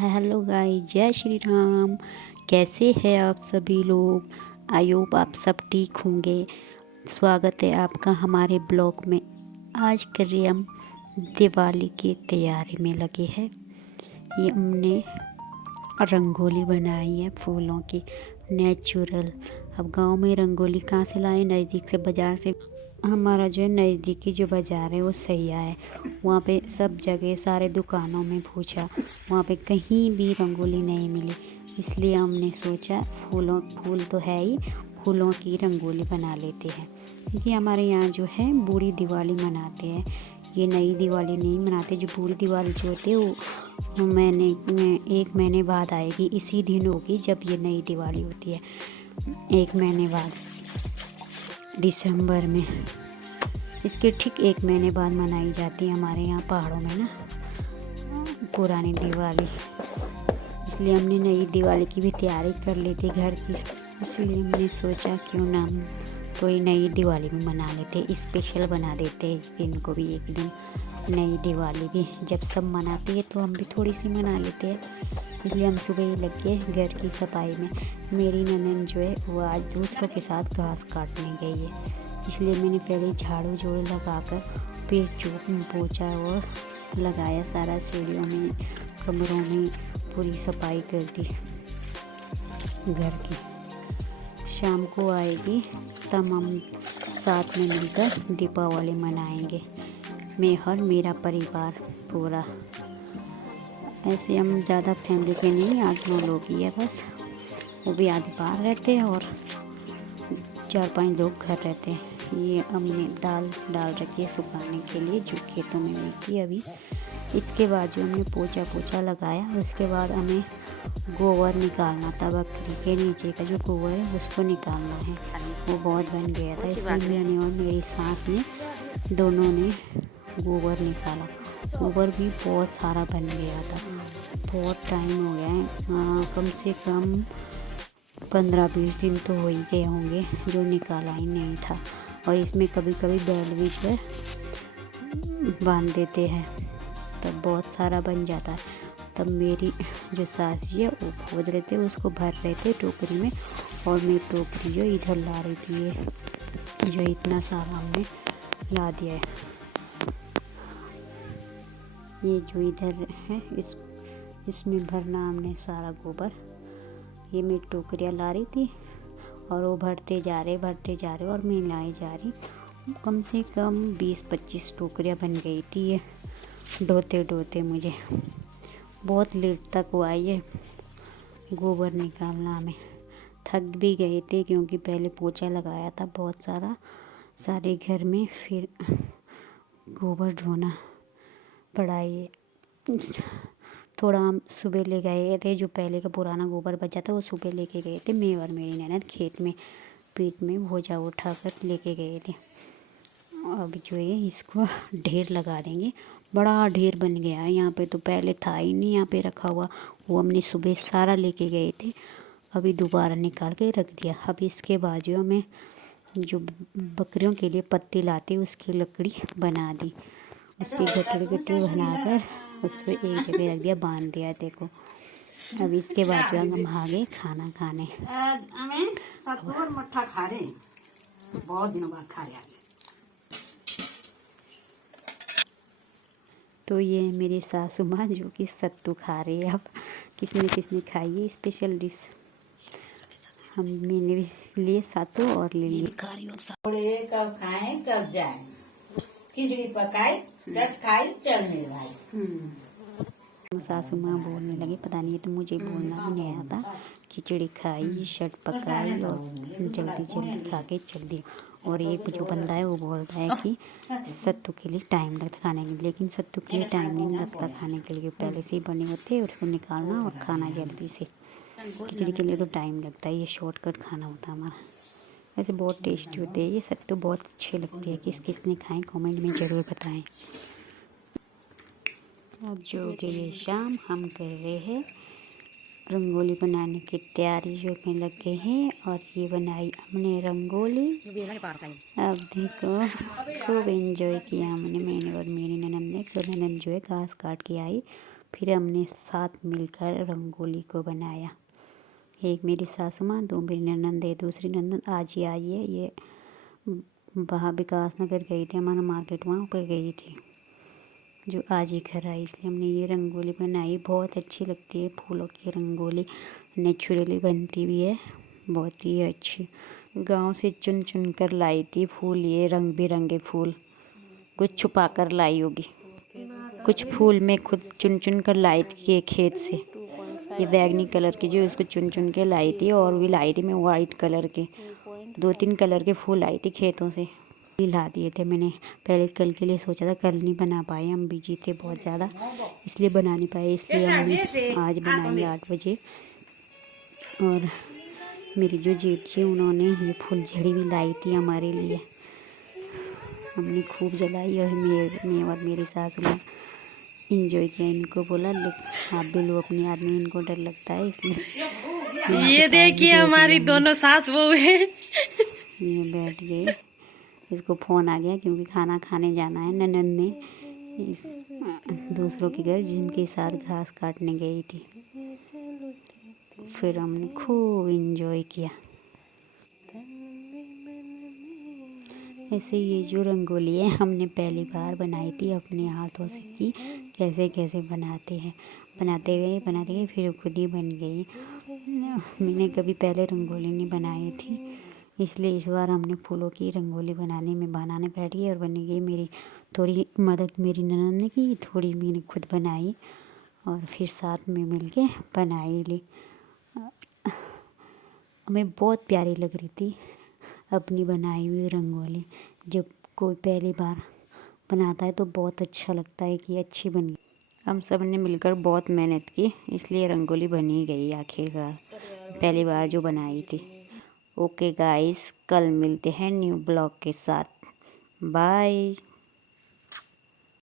Hello guys, जय श्री राम। कैसे हैं आप सभी लोग? आई होप आप सब ठीक होंगे। स्वागत है आपका हमारे ब्लॉग में। आज कर रहे हम दिवाली की तैयारी में लगे हैं। ये हमने रंगोली बनाई है फूलों की, नेचुरल। अब गांव में रंगोली कहाँ से लाए? नज़दीक से बाज़ार से। हमारा जो है नज़दीकी जो बाज़ार है वो सैया है। वहाँ पे सब जगह सारे दुकानों में पूछा, वहाँ पे कहीं भी रंगोली नहीं मिली। इसलिए हमने सोचा फूल तो है ही, फूलों की रंगोली बना लेते हैं। क्योंकि हमारे यहाँ जो है बूढ़ी दिवाली मनाते हैं, ये नई दिवाली नहीं मनाते। जो बूढ़ी दिवाली जो होती है वो एक महीने बाद आएगी। इसी दिन होगी जब ये नई दिवाली होती है, एक महीने बाद, दिसंबर में। इसके ठीक एक महीने बाद मनाई जाती है हमारे यहाँ पहाड़ों में ना पुरानी दिवाली। इसलिए हमने नई दिवाली की भी तैयारी कर ली थी घर की। इसलिए हमने सोचा क्यों ना हम कोई नई दिवाली भी मना लेते, स्पेशल बना देते इस दिन को भी। एक दिन नई दिवाली भी जब सब मनाते हैं तो हम भी थोड़ी सी मना लेते हैं। इसलिए हम सुबह ही लग गए घर की सफाई में। मेरी ननद जो है वो आज दूसरों के साथ घास काटने गई है, इसलिए मैंने पहले झाड़ू जोड़ू लगाकर फिर चौक में पोंछा और लगाया सारा, सीढ़ियों में कमरों में पूरी सफाई कर दी घर की। शाम को आएगी तब हम साथ में मिलकर दीपावली मनाएंगे, मैं और मेरा परिवार पूरा। ऐसे हम ज़्यादा फैमिली के नहीं, 8-9 लोग ही है बस। वो भी आधे बाहर रहते हैं और 4-5 लोग घर रहते हैं। ये हमने दाल डाल रखी है सुखाने के लिए जो खेतों में मिलती है अभी। इसके बाद जो हमने पोछा लगाया, उसके बाद हमें गोबर निकालना था। बकरी के नीचे का जो गोबर है उसको निकालना है। वो बहुत बन गया था, इसलिए मैंने और मेरी सास ने दोनों ने गोबर निकाला। गोबर भी बहुत सारा बन गया था, बहुत टाइम हो गया है। कम से कम 15-20 दिन तो हो ही गए होंगे जो निकाला ही नहीं था। और इसमें कभी कभी बैल भी जो है बांध देते हैं, तब बहुत सारा बन जाता है। तब मेरी जो सास जी है वो खोद रहे थे, उसको भर रहे थे टोकरी में, और मैं टोकरी जो इधर ला रही थी। ये जो इतना सारा हमने ला दिया है, ये जो इधर है इसमें भरना हमने सारा गोबर। ये मैं टोकरियाँ ला रही थी और वो भरते जा रहे और मैं लाई जा रही। कम से कम 20-25 टोकरियाँ बन गई थी ये ढोते मुझे बहुत लेट तक हुआ ये गोबर निकालना में। थक भी गए थे क्योंकि पहले पोछा लगाया था बहुत सारे घर में, फिर गोबर ढोना पड़ा। ये थोड़ा हम सुबह ले गए थे, जो पहले का पुराना गोबर बचा था वो सुबह लेके गए थे मैं और मेरी ननद खेत में, पीठ में भोजा उठाकर लेके गए थे। अब जो है इसको ढेर लगा देंगे। बड़ा ढेर बन गया है यहाँ पे, तो पहले था ही नहीं यहाँ पे रखा हुआ, वो हमने सुबह सारा लेके गए थे, अभी दोबारा निकाल के रख दिया। अब इसके बाद जो हमें जो बकरियों के लिए पत्ती लाते उसकी लकड़ी बना दी, उसकी गठरी बनाकर उसको एक जगह रख दिया, बांध दिया। देखो अब इसके बाद जो हम आगे खाना खाने। मट्ठा खा रहे, बहुत दिनों बाद खा रहे आज। तो ये मेरी सासू माँ जो कि सत्तू खा रही है। अब किसने खाई है स्पेशल डिश, मैंने भी लिए सत्तू और ले लिए। कब खाएं कब जाएं, खिचड़ी पकाई चट खाई चल मेरे भाई। सासू माँ बोलने लगी, पता नहीं है तो मुझे बोलना भी नहीं आता। खिचड़ी खाई, शट पकाई और जल्दी खा के चल दी। और एक जो बंदा है वो बोलता है कि सत्तू के लिए टाइम लगता खाने के लिए, लेकिन सत्तू के लिए टाइम नहीं लगता खाने के लिए, पहले से ही बने होते हैं, उसको निकालना और खाना जल्दी से। खिचड़ी के लिए तो टाइम लगता है, ये शॉर्टकट खाना होता है हमारा। वैसे बहुत टेस्टी होते हैं ये सत्तू, बहुत अच्छे लगते हैं। किसने खाएं कमेंट में ज़रूर बताएं। अब जो कि ये शाम हम कर रहे हैं रंगोली बनाने की तैयारी जो में लगे हैं, और ये बनाई हमने रंगोली। अब देखो खूब एंजॉय किया हमने, मैंने और मेरी ननद ने। तो ननद जो है घास काट के आई, फिर हमने साथ मिलकर रंगोली को बनाया। एक मेरी सासू माँ, 2 मेरी ननंद है, दूसरी ननंद आज ही आई है। ये वहाँ विकास नगर गई थी, हमारा मार्केट वहाँ पर गई थी, जो आज ही घर आई, इसलिए हमने ये रंगोली बनाई। बहुत अच्छी लगती है, फूलों की रंगोली नेचुरली बनती भी है, बहुत ही अच्छी। गांव से चुन चुन कर लाई थी फूल, ये रंग बिरंगे फूल, कुछ छुपा कर लाई होगी, कुछ फूल मैं खुद चुन चुन कर लाई थी ये खेत से। ये बैगनी कलर की जो इसको चुन चुन के लाई थी, और भी लाई थी मैं वाइट कलर के, 2-3 कलर के फूल लाई थी खेतों से, ला दिए थे मैंने। पहले कल के लिए सोचा था, कल नहीं बना पाए, हम बिजी थे बहुत ज़्यादा, इसलिए बना नहीं पाए, इसलिए हमने आज बनाई 8 बजे। और मेरी जो जेठ जी, उन्होंने ये फुलझड़ी भी लाई थी हमारे लिए, हमने खूब जलाई, और मैं और मेरी सासू माँ इंजॉय किया। इनको बोला लेकिन आप भी लो अपनी आदमी, इनको डर लगता है इसलिए। ये देखिए हमारी दोनों सास बहू है। ये बैठ गए, इसको फ़ोन आ गया क्योंकि खाना खाने जाना है। ननंद ने इस दूसरों के घर जिनके साथ घास काटने गई थी, फिर हमने खूब इंजॉय किया। ऐसे ये जो रंगोली है हमने पहली बार बनाई थी अपने हाथों से, कि कैसे कैसे बनाते गए फिर खुद ही बन गई। मैंने कभी पहले रंगोली नहीं बनाई थी, इसलिए इस बार हमने फूलों की रंगोली बनाने बैठ गई, और बनी गई। मेरी थोड़ी मदद मेरी ननद ने की, थोड़ी मैंने खुद बनाई, और फिर साथ में मिलके बनाई ली। हमें बहुत प्यारी लग रही थी अपनी बनाई हुई रंगोली। जब कोई पहली बार बनाता है तो बहुत अच्छा लगता है कि अच्छी बनी। हम सब ने मिलकर बहुत मेहनत की, इसलिए रंगोली बनी गई आखिरकार, पहली बार जो बनाई थी। ओके गाइस, कल मिलते हैं न्यू ब्लॉग के साथ, बाय।